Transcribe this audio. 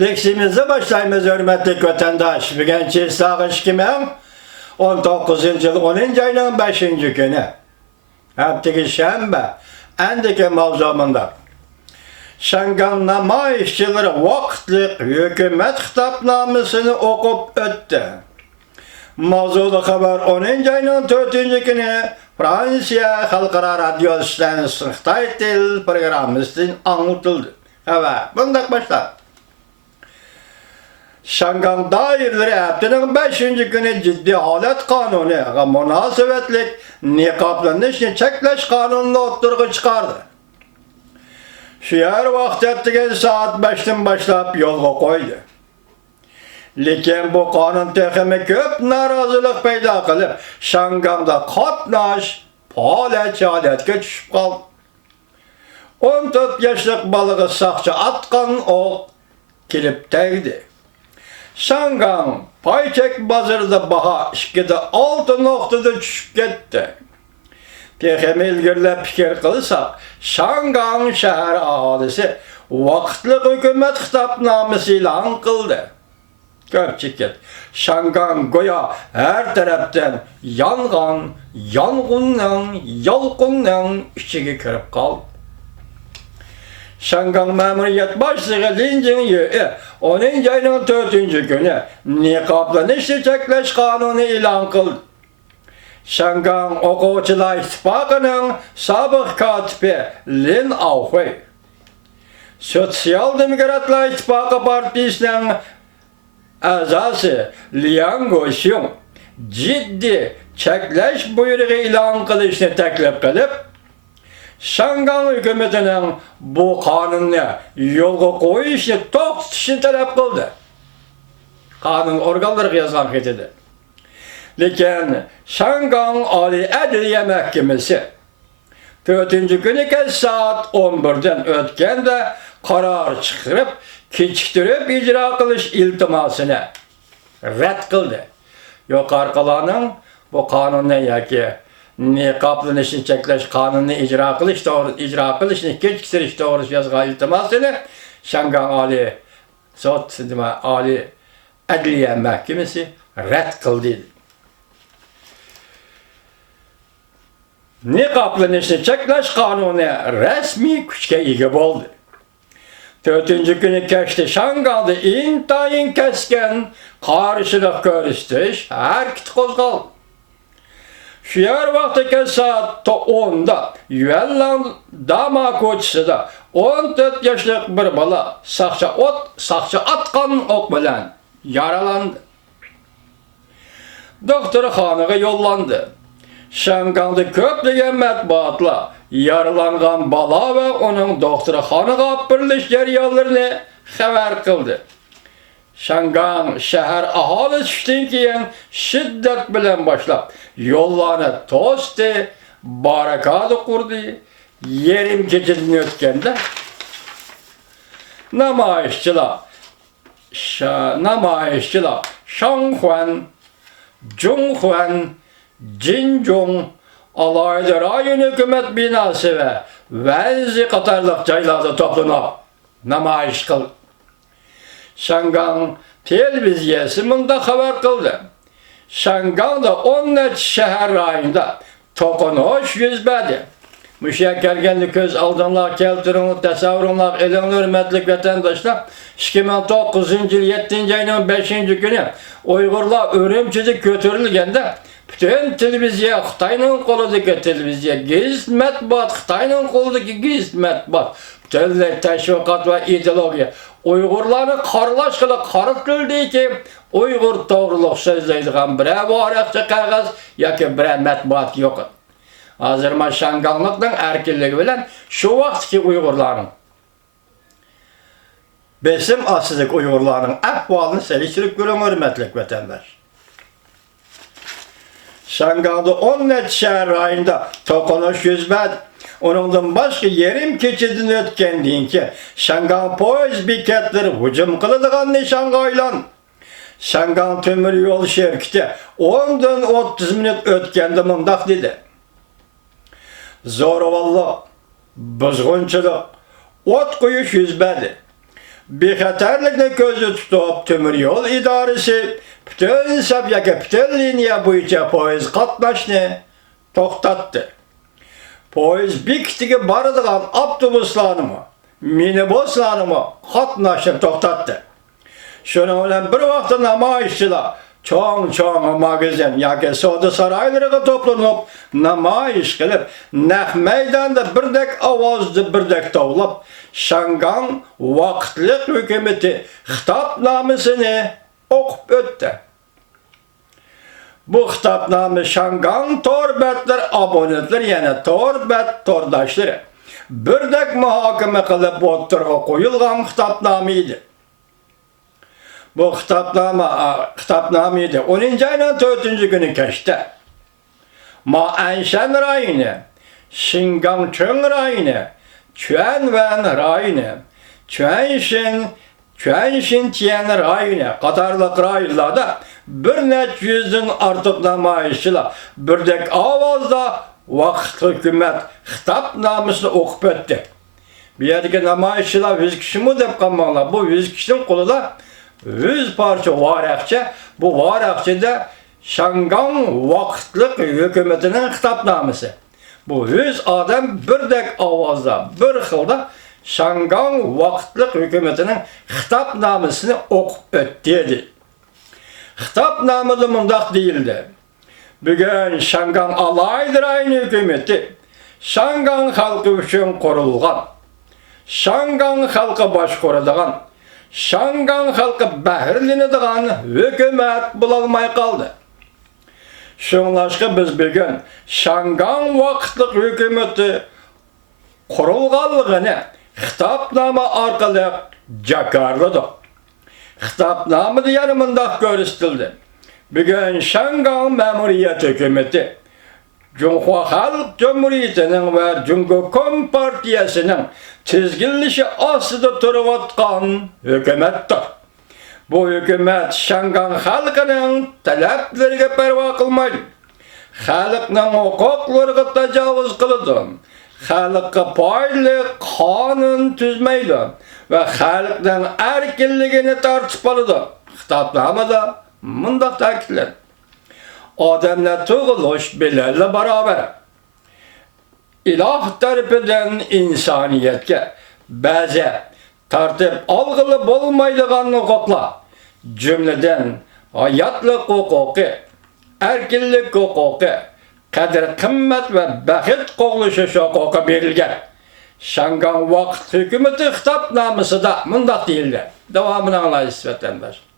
Leksimize başlayımız hürmetli vatandaş. Bugün Çiğsağış kimin? 19. yıl 10. ayının 5. günü. Haftaki şembe. Endiki mavzumunda. Şanganlama işçileri vakitlik hükümet kitapnamesini okup öttü. Mavzulu haber 10. ayının 4. günü Fransa Halkara Radyosu'ndan Sıhtay Dil programı için anlatıldı. Evet, bundan başlar. Şangan dairleri haftanın 5. günü ciddi halet kanunu ve münasebetlik niqablanışını çekleş kanununu oturgu çıkardı. Şu yer vaxt ettiğin saat 5'ten başlayıp yolga koydu. Lekin bu kanun tekimi köp narazılık peyda kılıp Şangan'da katnaş falet düşüp kaldı. 14 yaşlık balığı sakçı atkan o kilip tegdi. Şangan payçek bazarda baha işkide 6 noktada düşüp gitti. Tekimi ilgirle fikir kılırsak, Şangan şehir ahalisi vakitlik hükümet kitapnamesi ilan kıldı. Köpçük Şangan goya her taraftan yangının, yalgının içine kirip kaldı. Şangan memuriyet başlığı Linjin Yö'e 10. ayının 4. günü niqablanışlı çekleş kanunu ilan kıldı. Şangan Okuçular İttifakı'nın sabık katibi Lin Aohui, Sosyal Demokratlar İttifakı Partisi'nin azası Liang Goxiong ciddi çekleş buyruğu ilan kılışını teklif kılıp Şangan hükümetinin bu kanunu yolga koyuşunu tok tutuşunu talep kıldı. Kanun organları yazan ketidi. Lekin Şangan Ali Adliye Mahkemesi 4. günü saat 11'den ötkende karar çıkarıp keçiktirip icra kılış iltimasını red kıldı. Yukarıkalanın bu kanunu yaki niqablanışını çekleş kanunu icra kılışını keçiktiriş doğrusu yazgan iltimasını Şangan Ali Ali Adliye Mahkemesi red kıldı. Niqablanışını çekleş kanunu resmi güçke ega oldu. 4. günü geçti Şangan'da intayin kesken karşılık görüştüş hareket kozgaldı. Şu yer vaxtaki saat 10'da Yuellan Dama koçusu da 14 yaşlık bir bala sakça atkan ok bilen yaralandı. Doktorxanaga yollandı. Şangan'da köplügen matbuatla yaralangan bala ve onun doktorxanaga birliş jarayonlarini xabar kıldı. Şangan şehir ahalisi düştün keyin şiddet bilen başlap yollarını to'sdi, barikada kurdu. Yerim keçidini ötkende namoyishchilar Shanghuan, Zhonghuan, Jinzhong alayda rayon hükümet binası ve Wenzi qatarlıq joylarda toplanıp namoyish qildi. Şangan televiziyası bunda haber kıldı. Şangan'da 10 şehir rayonunda tokunuş yüz berdi. Müşekkergenlik göz aldınlar, keltirinlik, tasavvurunlar, elin hürmetlik vatandaşlar 2009 yıl 7. ayının 5. günü Uygurlar Ürümçi'de götürülgende bütün televizya, Xitayning qo'lidagi televizya, giz matbuot, Xitayning qo'lidagi giz matbuot, bütün teşviqat ve ideologiya Uygurlarni qaralash qilib qaritildi ki Uygur to'g'riliq so'zlaydigan biror varaqcha qog'oz yoki biror matbuot yo'q. Hozir mana Şanganlikning erkinligi bilan shu vaqtki Uygurlarning besim ostidagi Uygurlarning ahvolini selishtirib ko'ring hurmatli vatandosh. Şangan'da 10 şehir rayonida to'qinish yuz berdi. Onundan başka yerim keçidini ötkendiğin ki Şangan poyez bekatları hücum kılıdığan nişanga aylan. Şangan Temir Yol şirketi 10'dan 30 minut ötkende mundaq dedi. Zoravallı, buzg'unchilik, o't qo'yish yuz berdi. bexatarlikni ko'zda tutib, temir yo'l idorasi bütün Sabyaka bütün liniya bo'yicha poyezd qatnashni to'xtatdi. Poyezd bekitiga boradigan avtobuslarni, minibuslarni qatnashni to'xtatdi. Shuning bilan bir vaqtda namoyishchilar cho'ng magazin yoki savdo saroylariga to'planib, namoyish qilib, naq maydonda birdek ovozni birdek tovlab, Shangang vaqtliq hukumati xitobnomasini o'qib o'tdi. Bu xitobnoma Shangang to'rbetlar abonentlar, ya'ni to'rbet to'rdoshlari birdek muhokama qilib o'tirg'a qo'yilgan xitobnoma edi. Bu xitobnoma edi. 10-ayning 4-kuni kechda Ma'anshan rayoni, Shingang rayoni, Chuanwan rayoni, Chuanshin rayoni qatorliq rayonlarda bir necha yuzdan ortiq namoyishchilar birdek ovozda vaqt hukumat xitobnomasini o'qib o'tdi. Bu yerdagi namoyishchilar 100 kishimi deb qolmanglar. Bu 100 kishining qo'lida 100 parcha varaqcha, bu varaqchada Shangang vaqtliq hukumatining xitobnomasi. Bu 100 odam birdek ovozda, bir xilda Shangang vaqtliq hukumatining xitobnomasini o'qib o'tdi. Xitobnomada mundaq deyildi. Bugun Shangang alayda rayoni hukumati Shangang xalqi uchun qurilgan, Shangang xalqi boshqaradigan, Shangang xalqi bahrilanadigan hukumat bo'lolmay qoldi. Shunlashqa biz bugun Shangang vaqtliq hukumati qurilganligini xitobnoma orqali jakarladik. Xitobnomada yana mundaq ko'rsatildi. Bugun Shangang ma'muriyat hukumati Cumhuriyet Halk Cumhuriyeti'nin ve Cumhurkom Partiyası'nın tizginlişi asıda turuyotgan hükümettir. Bu hükümet Shangang halkının taleplerine perva kılmaydı. Halkının hukuklarına tecavüz kılıdı. Halkı paylı kanun tüzmeydi. Ve halkının erkinliğini tartışmalıdı. Xitobnomada mundaq ta'kidladi. Odamlar tug'ilish bilan barobar. Iloh tarafidan insoniyatga ba'zi tartib olg'ili bo'lmaydigan huquqlar, jumladan hayotlik huquqi, erkinlik huquqi, qadr-qimmat va baxt qo'g'lishish huquqi berilgan. Shangang vaqt hukumati xitobnomasida mundaq deyildi. Davomini anglaysiz vatandosh.